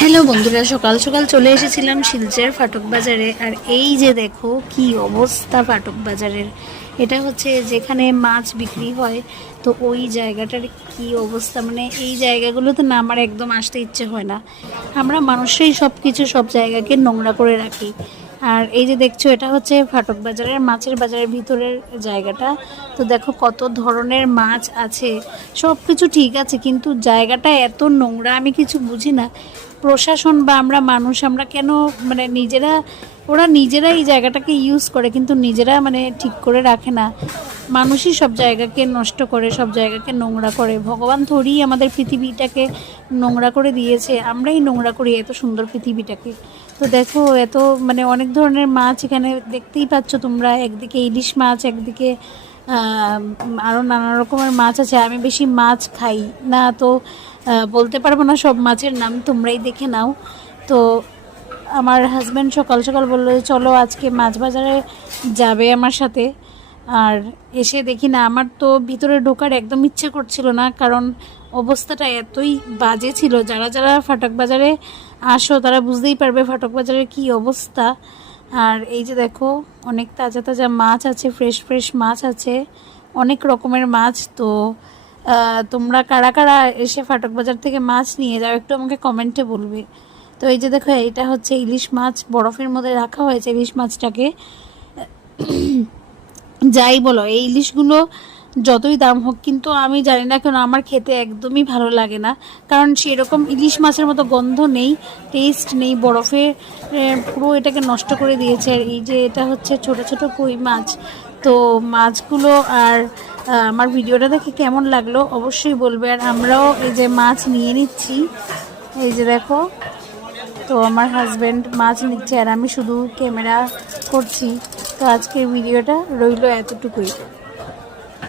Hello বন্ধুরা, সকাল সকাল চলে এসেছিলাম শিলচর ফাটক বাজারে। আর এই যে দেখো কি অবস্থা ফাটক বাজারের। এটা হচ্ছে যেখানে মাছ বিক্রি হয়, তো ওই জায়গাটার কি অবস্থা, মানে এই জায়গাগুলোতে না আমার একদম আসতে ইচ্ছে হয় না। আমরা মানুষই সব কিছু সব জায়গাকে নোংরা করে রাখি। আর এই যে দেখছো এটা হচ্ছে ফাটক বাজারের মাছের বাজারের ভিতরের জায়গাটা। তো দেখো কত ধরনের মাছ আছে, সব কিছু ঠিক আছে, কিন্তু জায়গাটা এত নোংরা, আমি কিছু বুঝি না। প্রশাসন বা আমরা মানুষ, আমরা কেন মানে ওরা নিজেরা এই জায়গাটাকে ইউজ করে, কিন্তু নিজেরা মানে ঠিক করে রাখে না। মানুষই সব জায়গাকে নষ্ট করে, সব জায়গাকে নোংরা করে। ভগবান থোড়ি আমাদের পৃথিবীটাকে নোংরা করে দিয়েছে, আমরাই নোংরা করি এত সুন্দর পৃথিবীটাকে। তো দেখো এত মানে অনেক ধরনের মাছ এখানে দেখতেই পাচ্ছ তোমরা। একদিকে ইলিশ মাছ, একদিকে আরও নানা রকমের মাছ আছে। আমি বেশি মাছ খাই না, তো বলতে পারবো না সব মাছের নাম, তোমরাই দেখে নাও। তো আমার হাজব্যান্ড সকাল সকাল বললো চলো আজকে মাছ বাজারে যাবে আমার সাথে। আর এসে দেখি না, আমার তো ভিতরে ঢোকার একদম ইচ্ছে করছিল না, কারণ অবস্থাটা এতই বাজে ছিল। যারা যারা ফাটক বাজারে আসো তারা বুঝতেই পারবে ফাটক বাজারের কী অবস্থা। আর এই যে দেখো অনেক তাজা তাজা মাছ আছে, ফ্রেশ ফ্রেশ মাছ আছে, অনেক রকমের মাছ। তো তোমরা কারা কারা এসে ফাটক বাজার থেকে মাছ নিয়ে যাও একটু আমাকে কমেন্টে বলবে। তো এই যে দেখো এটা হচ্ছে ইলিশ মাছ, বরফের মধ্যে রাখা হয়েছে ইলিশ মাছটাকে। যাই বলো এই ইলিশগুলো যতই দাম হোক, কিন্তু আমি জানি না কেন আমার খেতে একদমই ভালো লাগে না। কারণ সেরকম ইলিশ মাছের মতো গন্ধ নেই, টেস্ট নেই, বরফে পুরো এটাকে নষ্ট করে দিয়েছে। আর এই যে এটা হচ্ছে ছোট ছোট কই মাছ। তো মাছগুলো আর আমার ভিডিওটা দেখে কেমন লাগলো অবশ্যই বলবে। আর আমরাও এই যে মাছ নিয়ে নিচ্ছি, এই যে দেখো। তো আমার হাজব্যান্ড মাছ নিচ্ছে আর আমি শুধু ক্যামেরা করছি। তো আজকের ভিডিওটা রইল এতটুকুই।